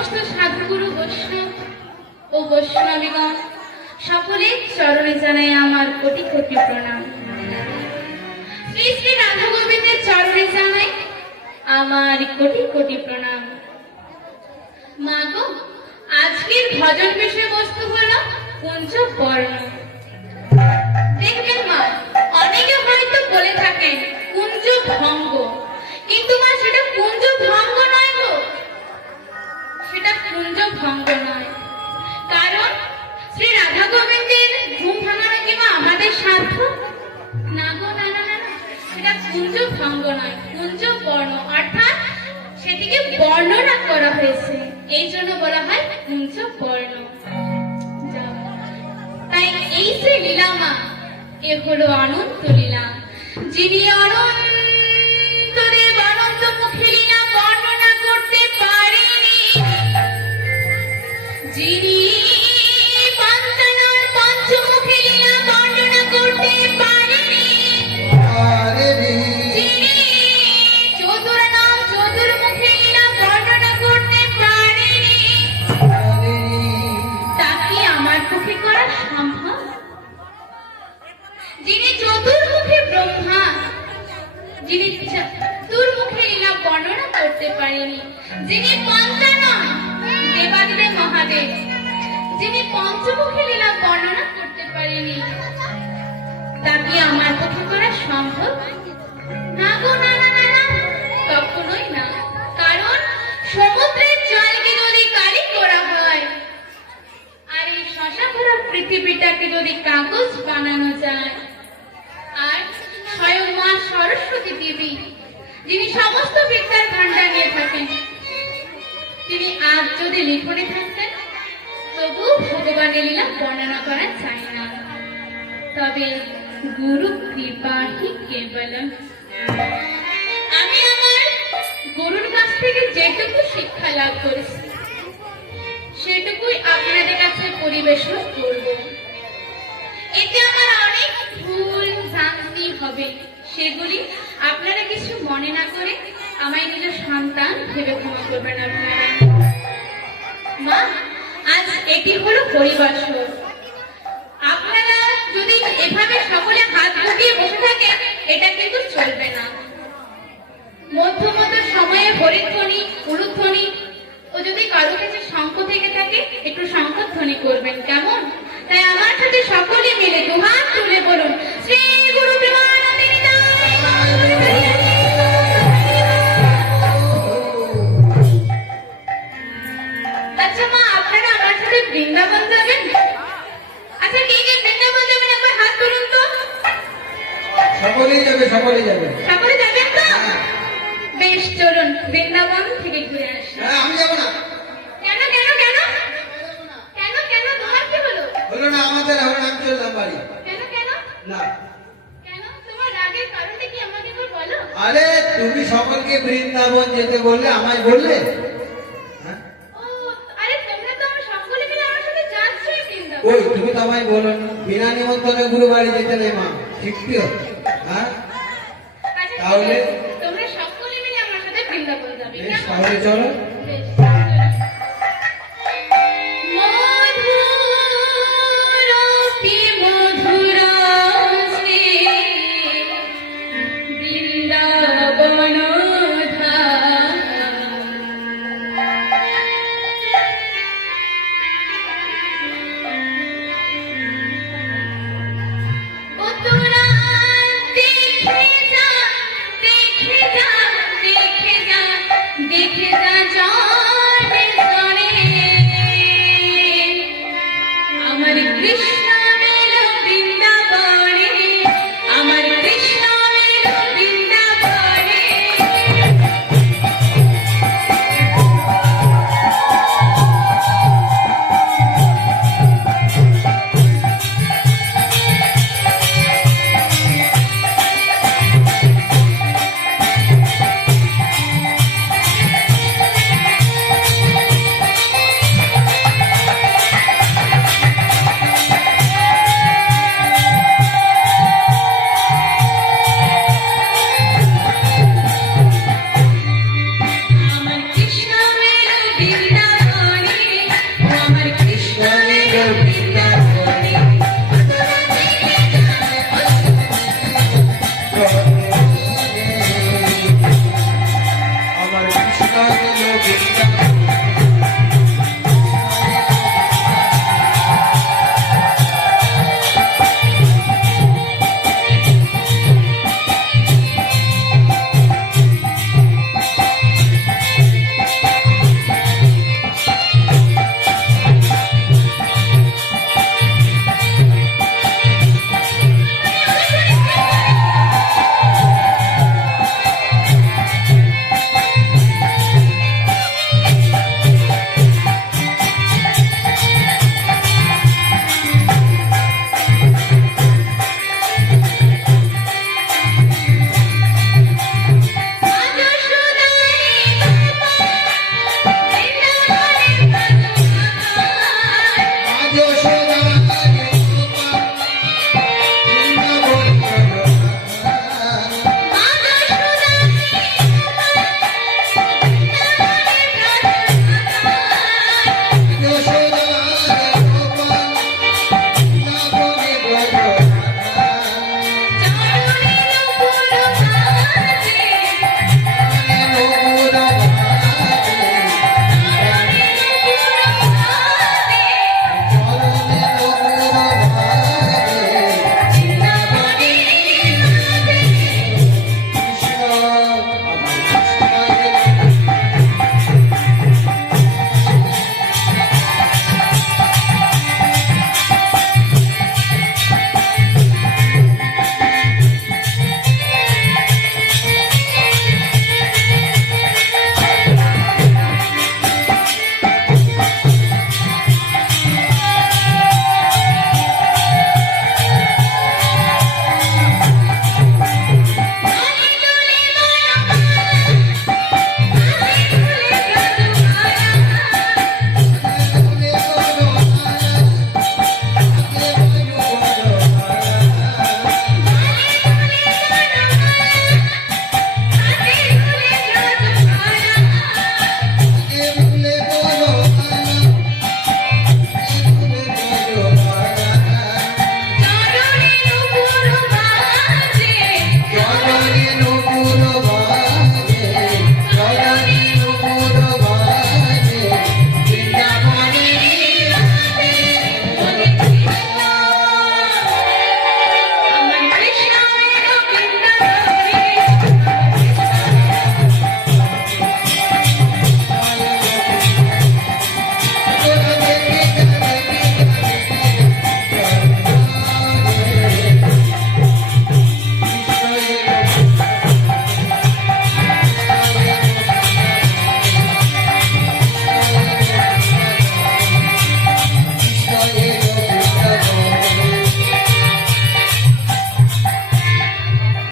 সমস্ত সাধুগুরু বৈষ্ণব ও বৈষ্ণবীগণ সকলের চরণে জানাই আমার কোটি কোটি প্রণাম। শ্রী শ্রী রাধা গোবিন্দের চরণে জানাই আমার কোটি কোটি প্রণাম। মা গো, আজকের ভজন বিষয়বস্তু হলো কুঞ্জ বর্ণ। দেখবেন মা, অনেকে হয়তো বলে থাকেন কুঞ্জ ভঙ্গ, কিন্তু মা সেটা কুঞ্জ ভঙ্গ নয় গো, সেটা কুঞ্জ ভঙ্গ নয়। কারণ শ্রী রাধা গোবিন্দের ঘুম ভাঙানো কি মা আমাদের সাধ্য? না গো, না না না, সেটা কুঞ্জ ভঙ্গ নয়, কুঞ্জ বর্ণ, অর্থাৎ সেটিকে বর্ণনা করা হয়েছে, এই জন্য বলা হয় কুঞ্জ বর্ণ। তাই এই যে লীলা মা, এ হলো অনন্ত লীলা। যিনি অনন্ত দেব অনন্ত মুখে লীলা বর্ণনা করতে পারেনি, যিনি পঞ্চানন পঞ্চমুখে লীলা বর্ণনা করতে পারেনি, যিনি চতুর্নাম চতুর্মুখে লীলা বর্ণনা করতে পারেনি, তা কি আমার পক্ষে করা সম্ভব? যিনি চতুর্মুখী ব্রহ্মা, যিনি চতুর্মুখী লীলা বর্ণনা করতে পারেনি, যিনি পঞ্চানন দেবাদিদেব মহাদেব, যিনি পঞ্চমুখী লীলা বর্ণনা করতে পারেনি, তা কি আমার পক্ষে করা সম্ভব? না গো, না না না না, কখনোই না। কারণ সমুদ্রের জলকে যদি কালি করা হয়, আর এই শশা ভরা পৃথিবীটাকে যদি কাগজ বানানো যায়, আর স্বয়ং মা সরস্বতী দেবী, যিনি সমস্ত বিদ্যার ভান্ডার নিয়ে থাকেন, তিনি আজ যদি লিখনে থাকতেন, তবু ভগবানের লীলা বর্ণনা করা যায় না। তবে গুরু কৃপাহি কেবলম। আমি আমার গুরুর কাছ থেকে যেটুকু শিক্ষা লাভ করেছি, সেটুকুই আপনাদের কাছে পরিবেশন করব। এতে আমার অনেক ভুল ভ্রান্তি হবে, সেগুলি আপনারা কিছু মনে না করে আমায় নিজের সন্তান ভেবে ক্ষমা করবেন আপনারা। মা, আজ এটি হলো হরিবাসর। আপনারা যদি এভাবে সকলে হাত ঢুকিয়ে বসে থাকেন, এটা কিন্তু চলবে না। মধ্য মধ্য সময়ে হরিধ্বনি, উলুধ্বনি ও যদি কারো কাছে শঙ্খ থেকে থাকে, একটু শঙ্খধ্বনি করবেন, কেমন? তাই আমার সাথে সকলে মিলে দুহাত তুলে বলুন, শ্রী গুরু প্রেমানন্দে নিতাই। আচ্ছা মা, আপনারা আমার সাথে বৃন্দাবন যাবেন? আচ্ছা, কে কে বৃন্দাবন যাবেন একবার হাত তুলুন তো। সকলেই যাবে, সকলেই যাবে। সকলে যাবেন তো? বেশ, চলুন বৃন্দাবন থেকে ঘুরে আসি। আমি যাবো না। কেন কেন কেন কেন কেন তোমার কি হলো? হলো না আমাদের, এখন আমি চললাম বাড়ি। কেন কেন না, কেন? তোমার রাগের কারণটা কি আমাকে একবার বলো। আরে তুমি সকলকে বৃন্দাবন যেতে বললে, আমায় বললে? হ্যাঁ? ও, আরে তোমরা তো আমার সকলে মিলে আমার সাথে যাচ্ছই বৃন্দাবন। ওই তুমি তো আমায় বলো না, বিনা নিমন্ত্রণে গুরু বাড়ি যেতে নেই মা, ঠিক কি? হ্যাঁ, আচ্ছা, তাহলে তোমরা সকলে মিলে আমার সাথে বৃন্দাবন যাবে, বেশ, কেমন? তাহলে চলো। বেশ।